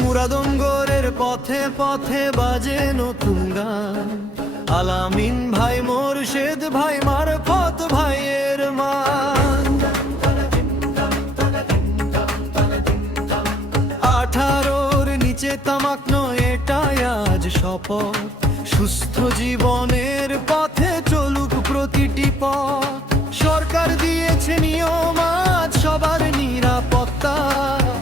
মুরাদনগরের পথে পথে বাজে নতুন গান, আলামিন ভাই মোরশেদ ভাই মারফত ভাইয়ের মান। 18-র নিচে তামাক নয়, এটাই আজ শপথ। সুস্থ জীবনের পথে চলুক প্রতিটি পথ। সরকার দিয়েছে নিয়ম আজ সবার নিরাপত্তা।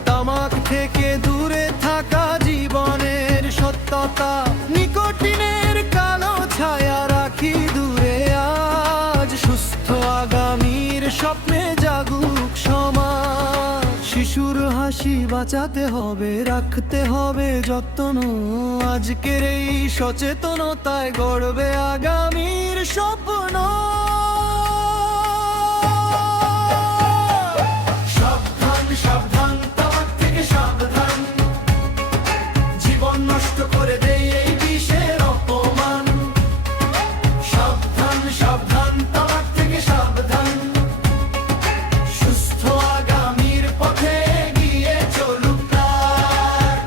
তামাক থেকে দূরে থাকা জীবনের সত্যতা। নিকোটিনের কালো ছায়া রাখি দূরে আজ। সুস্থ আগামীর স্বপ্নে জাগুক সমাজ। শিশুর হাসি বাঁচাতে হবে, রাখতে হবে যত্ন। আজকের এই সচেতনতায় গড়বে আগামীর স্বপ্ন। সাবধান সাবধান, তামাক থেকে সাবধান। জীবন নষ্ট করে দেয় এই বিষের অপমান। সাবধান সাবধান, তামাক থেকে সাবধান। সুস্থ আগামীর পথে এগিয়ে চলুক তার।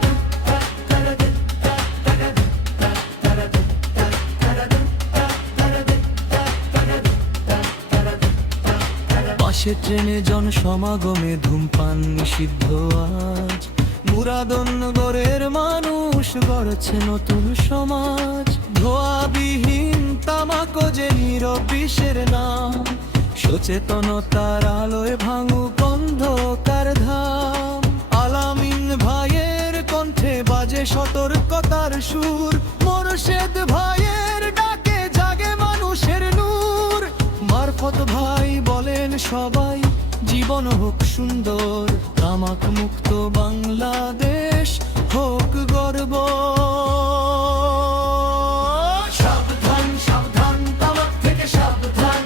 পাশে ট্রেনে জনসমাগমে ধূমপান নিষিদ্ধ আজ। মুরাদনগরের মানুষ গড়ছে নতুন সমাজ। ধোঁয়াবিহীন তামাক যে নীরব বিষের নাম। সচেতনতার আলোয় ভাঙুক অন্ধকার ধাম। আলামিন ভাইয়ের কণ্ঠে বাজে সতর্কতার সুর। মোরশেদ ভাইয়ের ডাকে জাগে মানুষের নূর। মারফত ভাই বলেন সবাই জীবন হোক সুন্দর। তামাক মুক্ত বাংলাদেশ হোক গর্ব। সাবধান সাবধান, তামাক থেকে সাবধান।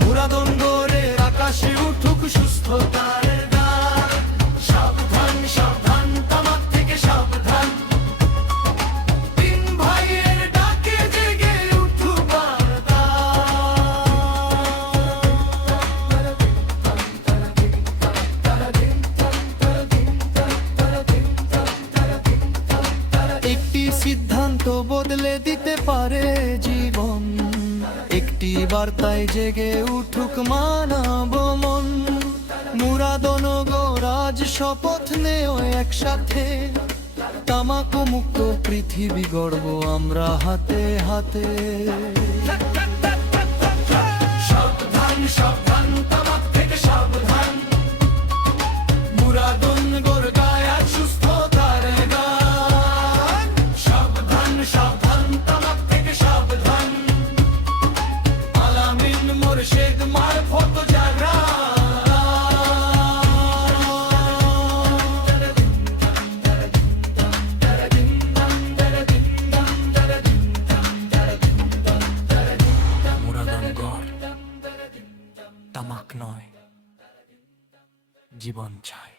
মুরাদনগরের আকাশে উঠুক সুস্থতার গান। সাবধান সাবধান, তামাক থেকে সাবধান। তিন ভাইয়ের ডাকে জেগে উঠুক বার্তা। একটি সিদ্ধান্ত বদলে দিতে পারে জীবন। একটি বার্তায় জেগে উঠুক মানব মন। মুরাদনগর আজ শপথ নেও একসাথে। তামাক মুক্ত পৃথিবী গড়ব আমরা হাতে হাতে। সাবধান সাবধান, তামাক থেকে সাবধান। মুরাদনগর গায় আজ সুস্থতার গান। সাবধান সাবধান, তামাক থেকে সাবধান। আলামিন মোরশেদ মারফত জাগরা। মুরাদনগর তামাক নয়, জীবন চাই।